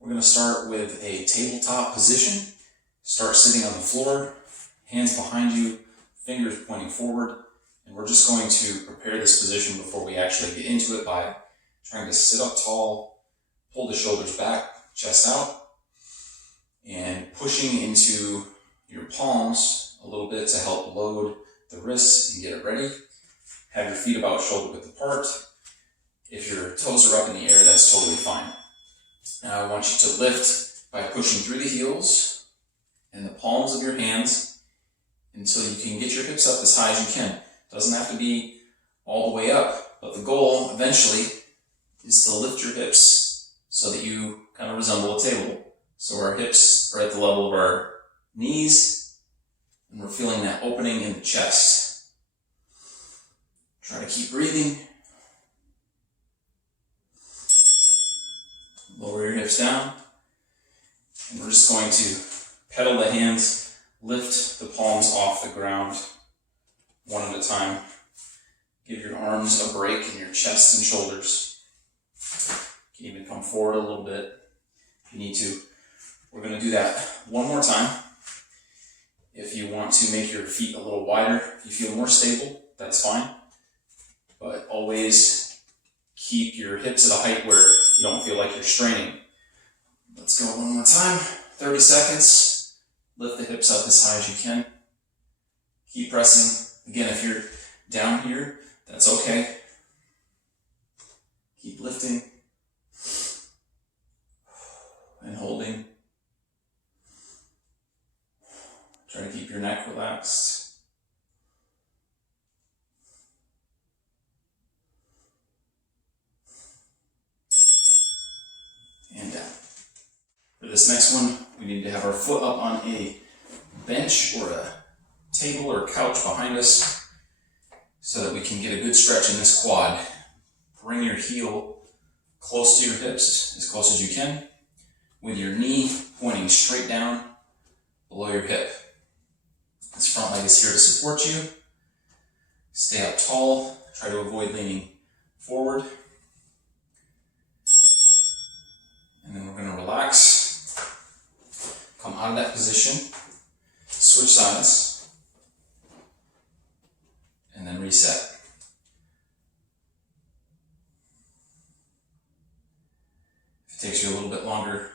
We're going to start with a tabletop position. Start sitting on the floor, hands behind you, fingers pointing forward, and we're just going to prepare this position before we actually get into it by trying to sit up tall, pull the shoulders back, chest out, and pushing into your palms a little bit to help load the wrists and get it ready. Have your feet about shoulder width apart. If your toes are up in the air, that's totally fine. Now I want you to lift by pushing through the heels and the palms of your hands until you can get your hips up as high as you can. It doesn't have to be all the way up, but the goal eventually is to lift your hips so that you kind of resemble a table. So our hips are at the level of our knees and we're feeling that opening in the chest. Try to keep breathing. Lower your hips down, and we're just going to pedal the hands, lift the palms off the ground one at a time. Give your arms a break in your chest and shoulders. You can even come forward a little bit if you need to. We're going to do that one more time. If you want to make your feet a little wider, if you feel more stable, that's fine. But always keep your hips at a height where you don't feel like you're straining. Let's go one more time. 30 seconds. Lift the hips up as high as you can. Keep pressing. Again, if you're down here, that's okay. Keep lifting and holding. Try to keep your neck relaxed. And down. For this next one, we need to have our foot up on a bench or a table or couch behind us so that we can get a good stretch in this quad. Bring your heel close to your hips, as close as you can, with your knee pointing straight down below your hip. This front leg is here to support you. Stay up tall. Try to avoid leaning forward. And then we're going to relax, come out of that position, switch sides, and then reset. If it takes you a little bit longer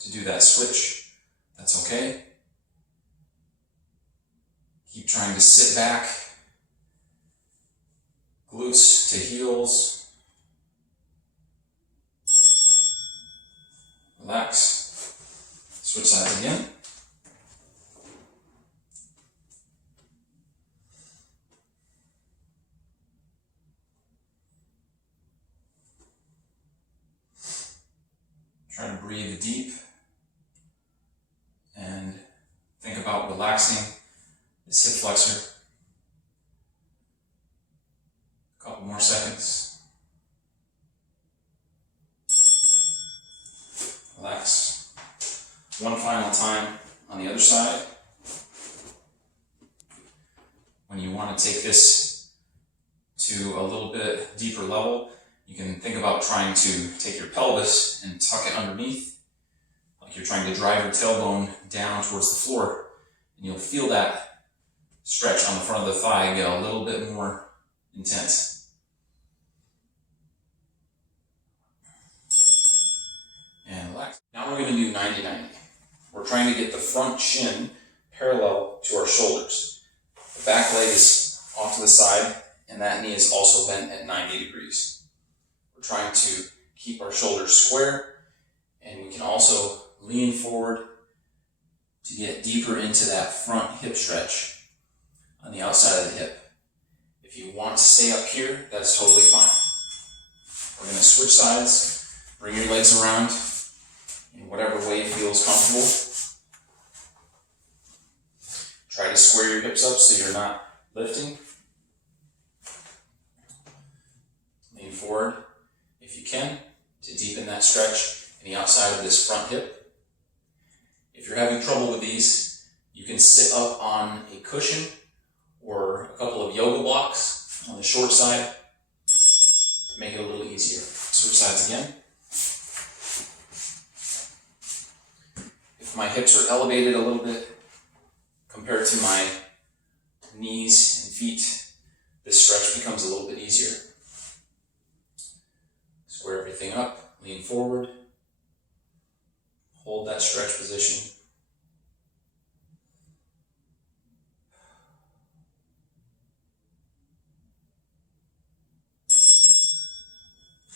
to do that switch, that's okay. Keep trying to sit back, glutes to heels. Relax. Switch sides again. Try to breathe deep and think about relaxing this hip flexor. A couple more seconds. Relax. One final time on the other side. When you want to take this to a little bit deeper level, you can think about trying to take your pelvis and tuck it underneath, like you're trying to drive your tailbone down towards the floor, and you'll feel that stretch on the front of the thigh get a little bit more intense. And relax. Now we're going to do 90-90. We're trying to get the front shin parallel to our shoulders. The back leg is off to the side, and that knee is also bent at 90 degrees. We're trying to keep our shoulders square, and we can also lean forward to get deeper into that front hip stretch on the outside of the hip. If you want to stay up here, that's totally fine. We're going to switch sides, bring your legs around in whatever way feels comfortable. Try to square your hips up so you're not lifting. Lean forward if you can to deepen that stretch in the outside of this front hip. If you're having trouble with these, you can sit up on a cushion or a couple of yoga blocks on the short side to make it a little easier. Switch sides again. my hips are elevated a little bit compared to my knees and feet, this stretch becomes a little bit easier. Square everything up, lean forward, hold that stretch position.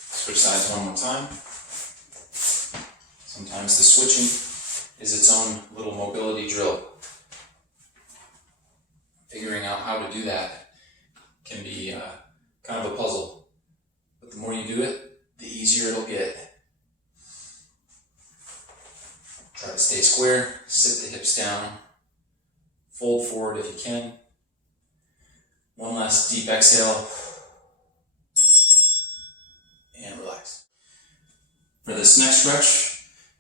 Switch sides one more time. Sometimes the switching is its own little mobility drill. Figuring out how to do that can be kind of a puzzle, but the more you do it, the easier it'll get. Try to stay square, sit the hips down, fold forward if you can. One last deep exhale, and relax. For this next stretch,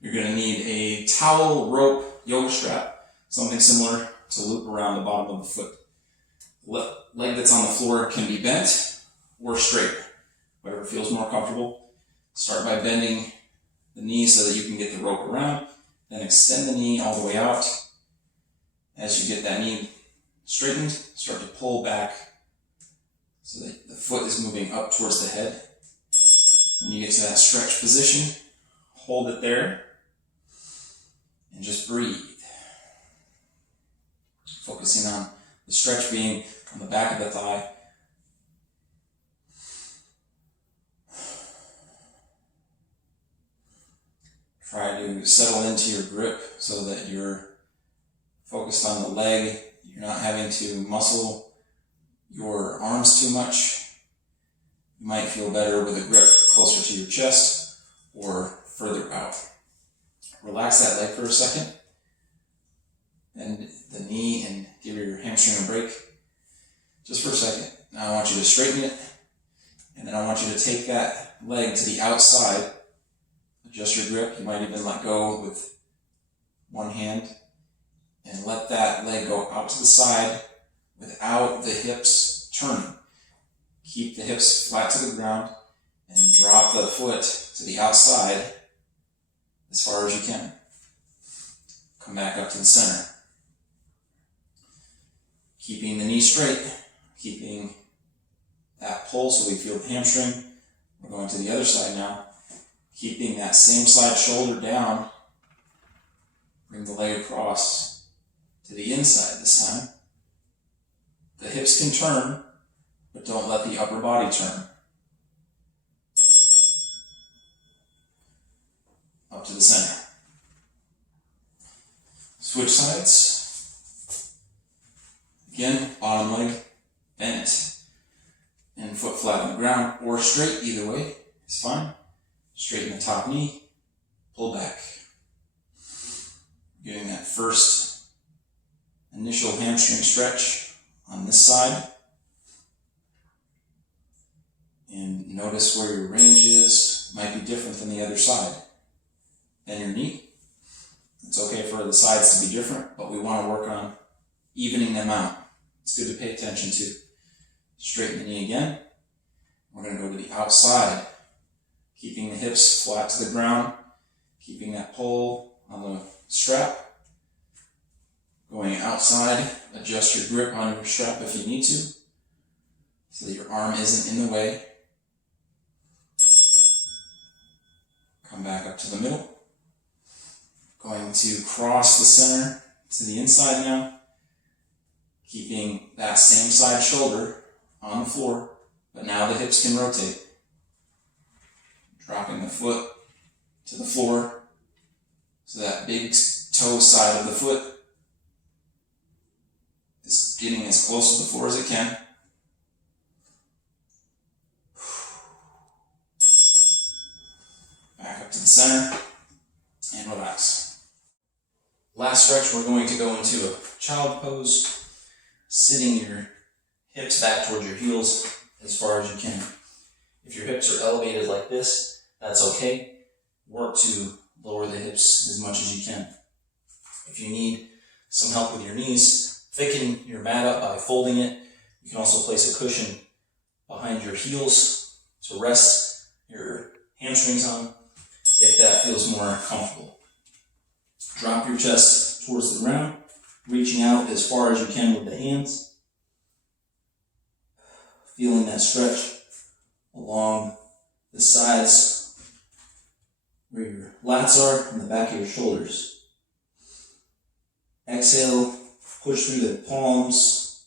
you're going to need a towel, rope, yoga strap, something similar to loop around the bottom of the foot. Leg that's on the floor can be bent or straight, whatever feels more comfortable. Start by bending the knee so that you can get the rope around, then extend the knee all the way out. As you get that knee straightened, start to pull back so that the foot is moving up towards the head. When you get to that stretch position, hold it there and just breathe. Focusing on the stretch being on the back of the thigh. Try to settle into your grip so that you're focused on the leg. You're not having to muscle your arms too much. You might feel better with a grip closer to your chest or further out. Relax that leg for a second. Bend the knee and give your hamstring a break. Just for a second. Now I want you to straighten it, and then I want you to take that leg to the outside. Adjust your grip. You might even let go with one hand and let that leg go out to the side without the hips turning. Keep the hips flat to the ground and drop the foot to the outside as far as you can. Come back up to the center. Keeping the knee straight, keeping that pull so we feel the hamstring. We're going to the other side now. Keeping that same side shoulder down. Bring the leg across to the inside this time. The hips can turn, but don't let the upper body turn. Up to the center. Switch sides. Again, bottom leg bent and foot flat on the ground or straight, either way is fine. Straighten the top knee, pull back. Getting that first initial hamstring stretch on this side. And notice where your range is. Might be different than the other side. And your knee. It's okay for the sides to be different, but we want to work on evening them out. It's good to pay attention to. Straighten the knee again. We're going to go to the outside, keeping the hips flat to the ground, keeping that pull on the strap. Going outside, adjust your grip on your strap if you need to, so that your arm isn't in the way. Come back up to the middle. Going to cross the center to the inside now, keeping that same side shoulder on the floor, but now the hips can rotate. Dropping the foot to the floor, so that big toe side of the foot is getting as close to the floor as it can. Back up to the center and relax. Last stretch, we're going to go into a child pose, sitting your hips back towards your heels as far as you can. If your hips are elevated like this, that's okay. Work to lower the hips as much as you can. If you need some help with your knees, thicken your mat up by folding it. You can also place a cushion behind your heels to rest your hamstrings on if that feels more comfortable. Drop your chest towards the ground, reaching out as far as you can with the hands. Feeling that stretch along the sides where your lats are and the back of your shoulders. Exhale, push through the palms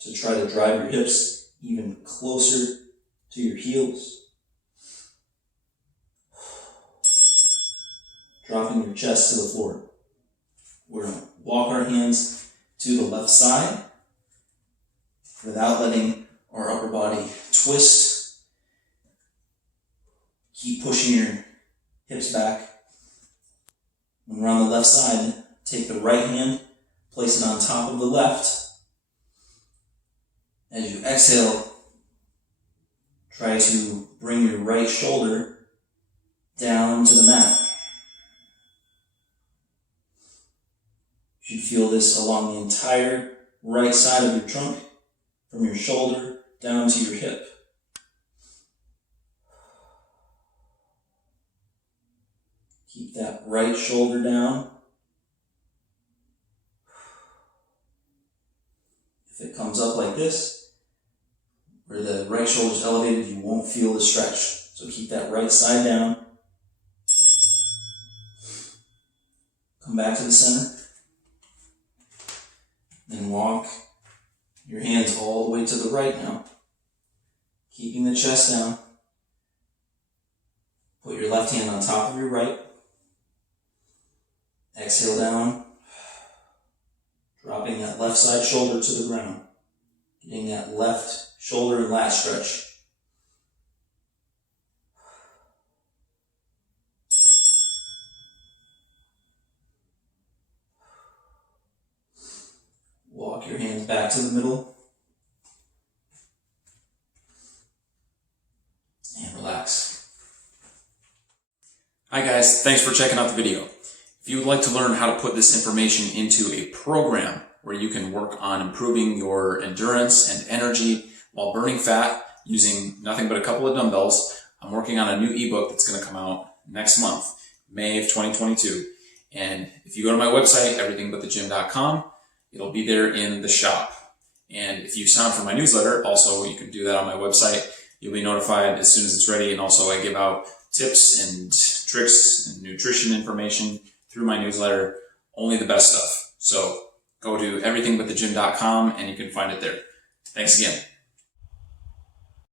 to try to drive your hips even closer to your heels. Dropping your chest to the floor. We're going to walk our hands to the left side without letting our upper body twist. Keep pushing your hips back. When we're on the left side, take the right hand, place it on top of the left. As you exhale, try to bring your right shoulder down to the mat. You should feel this along the entire right side of your trunk, from your shoulder down to your hip. Keep that right shoulder down. If it comes up like this, where the right shoulder is elevated, you won't feel the stretch. So keep that right side down. Come back to the center. Then walk your hands all the way to the right now. Keeping the chest down. Put your left hand on top of your right. Exhale down. Dropping that left side shoulder to the ground. Getting that left shoulder and lat stretch. Walk your hands back to the middle. And relax. Hi guys, thanks for checking out the video. If you would like to learn how to put this information into a program where you can work on improving your endurance and energy while burning fat using nothing but a couple of dumbbells, I'm working on a new ebook that's going to come out next month, May of 2022. And if you go to my website, everythingbutthegym.com, it'll be there in the shop. And if you sign up for my newsletter, also you can do that on my website. You'll be notified as soon as it's ready. And also I give out tips and tricks and nutrition information through my newsletter, only the best stuff. So go to everythingbutthegym.com and you can find it there. Thanks again.